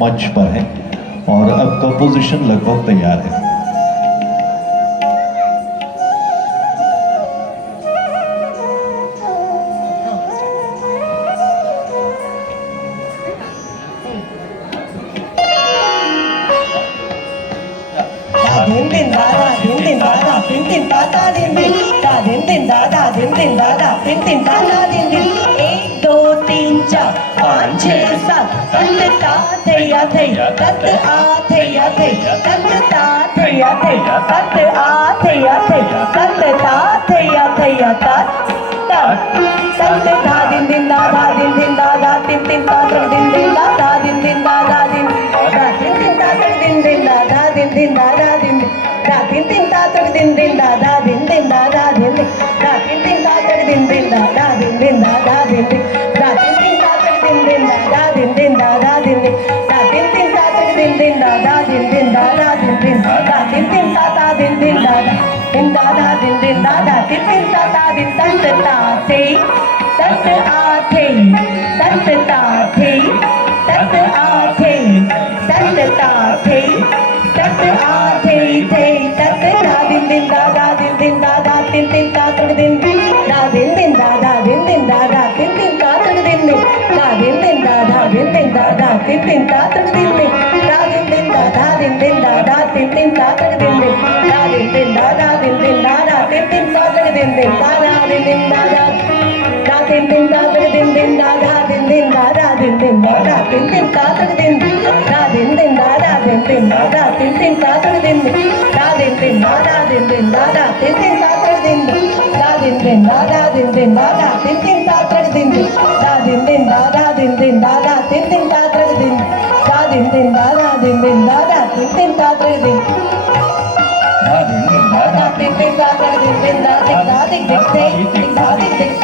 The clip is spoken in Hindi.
मंच पर है और अब कंपोजिशन लगभग तैयार है। दिन दिन दादा दिन दिन दादा दिन दिन दादा दिन दिन दा दिन दिन दादा दिन दिन दादा दिन दिन दादा दिन दिन 1 2 3 4 5 6 7 तत ता थैया थैया तत आ थैया थैया तत ता थैया थैया तत आ थैया थैया तत ता थैया थैया तत तत धा दिन दिन दादा दिन दिन दादा दिन दिन दादा दिन दिन दादा दिन दिन दादा दिन दा दिन दिन दादा दिन दिन दादा दिन दिन दादा दिन दा दिन दिन दादा दिन दिन दादा दिन दिन दादा दिन दा दिन दिन दादा दिन दिन दादा दिन दिन दादा दिन दा दिन दिन दादा दिन दिन दादा दिन दिन दादा दिन दा दिन दिन दादा दिन दिन दादा दिन दिन दादा दिन दिन दा दिन दिन दादा दिन दिन दादा दिन दादा दिन दिन दादा दिन दिन दादा दिन तत ता थे तत आ थे तत ता थे तत आ थे तत ता थे तत आ थे थे तत दा दिन दिन दादा दिन दिन दादा दिन दिन दादा दिन दा दिन दिन दादा दिन दिन दादा दिन दिन दादा दिन दा दिन दिन दादा दिन दिन दादा दिन दिन दादा दिन दा दिन दिन दादा दिन दिन दादा दिन दिन दादा दिन दा दिन दिन दादा दिन दिन दादा दिन दिन दादा दिन दिन दादा दिन दिन दादा दा दिन दिन दादा दिन दिन दादा दिन दिन दादा दिन दिन दादा दिन दिन दादा दिन दा दिन दिन दादा दिन दिन दादा दिन दिन दादा दिन दा दिन दिन दादा दिन दिन दादा दिन दिन दादा दिन दा दिन दिन दादा दिन दिन दादा दिन दिन दादा दिन दा दिन दिन दादा दिन दिन दादा दिन दिन दादा दिन दा दिन दिन दादा दिन दिन दादा दिन दिन दादा दिन दा दिन दिन दादा दिन दिन दादा दिन दिन दादा दिन दिन दादा दिन दिन दादा